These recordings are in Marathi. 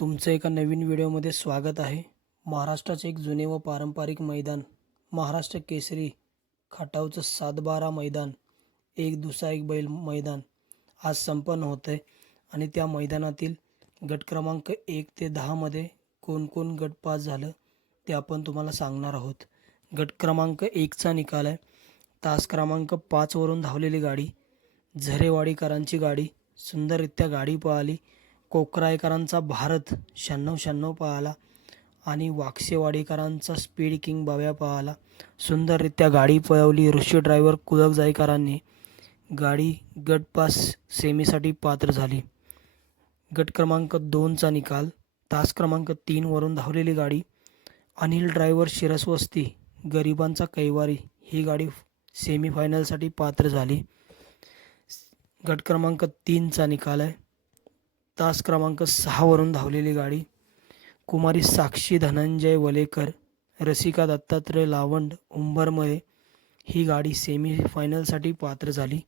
तुमचं एका नवीन व्हिडिओमध्ये स्वागत आहे। महाराष्ट्राचे एक जुने व पारंपरिक मैदान महाराष्ट्र केसरी खटावचं 7-12 मैदान एक दुसरा एक बैल मैदान आज संपन्न होतं आहे आणि त्या मैदानातील गट क्रमांक 1 ते 10 मध्ये कोण गट पास झालं ते आपण तुम्हाला सांगणार आहोत। गट क्रमांक 1 चा निकाल आहे। तास क्रमांक 5 वरून धावलेली गाडी झरेवाडीकरांची गाडी सुंदररित्या गाडी पळाली। कोकरायकरांचा भारत 96-96 पळाला आणि वाकसेवाडीकरांचा स्पीड किंग बाव्या पळाला। सुंदररित्या गाडी पळवली। ऋषी ड्रायव्हर कुलक जाईकरांनी गाडी गट पास सेमीसाठी पात्र झाली। गट क्रमांक 2 चा निकाल तास क्रमांक 3 वरून धावलेली गाडी अनिल ड्रायव्हर शिरसवस्ती गरिबांचा कैवारी ही गाडी सेमीफायनलसाठी पात्र झाली। गट क्रमांक 3 चा निकाल आहे। तास क्रमांक 6 वरून धावलेली गाडी कुमारी साक्षी धनंजय वलेकर रसिका दत्तात्रय लावंड उंबरमध्ये ही गाडी सेमीफायनलसाठी पात्र झाली।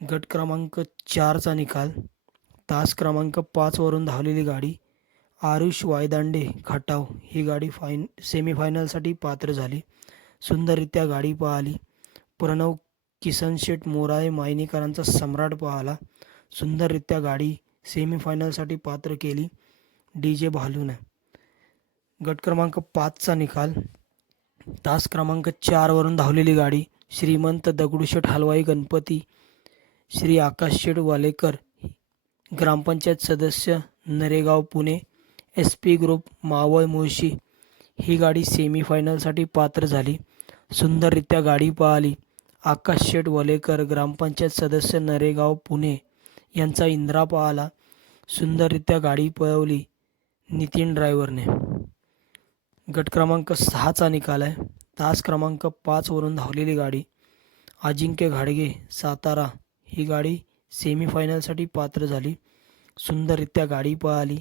गट क्रमांक 4 चा निकाल तास क्रमांक 5 वरून धावलेली गाडी आरुष वायदांडे खटाव ही गाडी सेमीफायनलसाठी पात्र झाली। सुंदररित्या गाडी पळाली। प्रणव किसन शेठ मोराळे मायनीकरांचा सम्राट पळाला। सुंदररित्या गाडी सेमीफायनलसाठी पात्र केली DJ भालूने। गट क्रमांक 5 चा निकाल तास क्रमांक 4 वरून धावलेली गाडी श्रीमंत दगडूशेठ हलवाई गणपती श्री आकाश शेठ वालेकर ग्रामपंचायत सदस्य नरेगाव पुणे SP ग्रुप मावळ मुळशी ही गाडी सेमीफायनलसाठी पात्र झाली। सुंदररित्या गाडी पळाली। आकाश शेठ वालेकर ग्रामपंचायत सदस्य नरेगाव पुणे यांचा इंद्रा पळाला। सुंदररित्या गाडी पळवली नितीन ड्रायव्हरने। गट क्रमांक 6 चा निकाल आहे। तास क्रमांक 5 वरून धावलेली गाडी अजिंक्य घाडगे सातारा ही गाडी सेमीफायनलसाठी पात्र झाली। सुंदररित्या गाडी पळाली।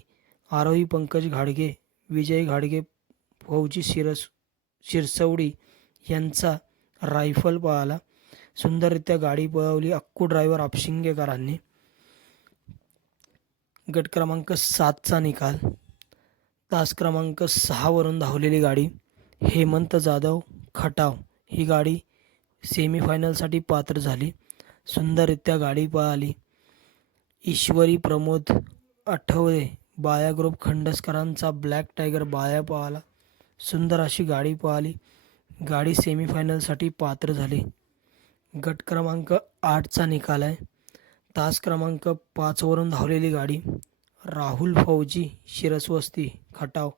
आरोही पंकज घाडगे विजय घाडगे फौजी शिरसवडी यांचा रायफल पळाला। सुंदररित्या गाडी पळवली अक्कू ड्रायव्हर आपशिंगेकरांनी। गट क्रमांक 7 चा निकाल तास क्रमांक 6 वरून धावलेली गाडी हेमंत जाधव खटाव ही गाडी सेमीफायनलसाठी पात्र झाली। सुंदररित्या गाडी पळाली। ईश्वरी प्रमोद आठवले बाया ग्रुप खंडसकरांचा ब्लॅक टायगर बाया पळाला। सुंदर अशी गाडी पळाली। गाडी सेमीफायनलसाठी पात्र झाली। गट क्रमांक 8 चा निकाल आहे। तास क्रमांक 5 वरून धावलेली गाडी राहुल फौजी शिरसवस्ती खटाव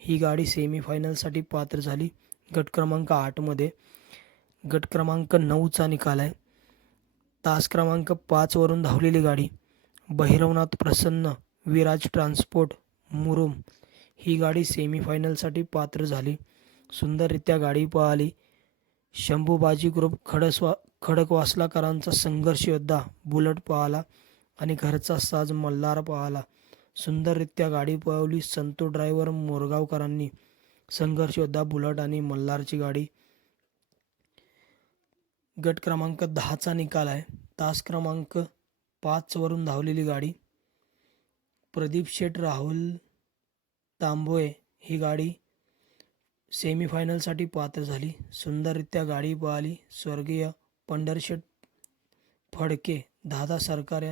ही गाडी सेमीफायनलसाठी पात्र झाली। गट क्रमांक 8 मध्ये गट क्रमांक 9 चा निकाल आहे। तास क्रमांक 5 वरून धावलेली गाडी भैरवनाथ प्रसन्न विराज ट्रान्सपोर्ट मुरुम ही गाडी सेमीफायनलसाठी पात्र झाली। सुंदररित्या गाडी पळाली। शंभूबाजी ग्रुप खडकवासलाकरांचा संघर्ष योद्धा बुलट पळाला आणि घरचा साज मल्हार पळाला। सुंदररित्या गाडी पळवली। संतू ड्रायव्हर मोरगावकरांनी संघर्ष योद्धा बुलट आणि मल्हारची गाडी। गट क्रमांक 10 चा निकाल आहे। तास क्रमांक 5 वरून धावलेली गाडी प्रदीप शेठ राहुल तांबोळे ही गाडी सेमीफायनलसाठी पात्र झाली। सुंदररित्या गाडी पळाली। स्वर्गीय पंढरशेठ फडके दादा सरकार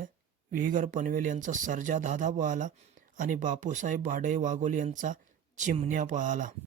विहीगर पनवेल यांचा सर्जा दादा पळाला आणि बापूसाहेब भाडे वाघोली यांचा चिमण्या पळाला।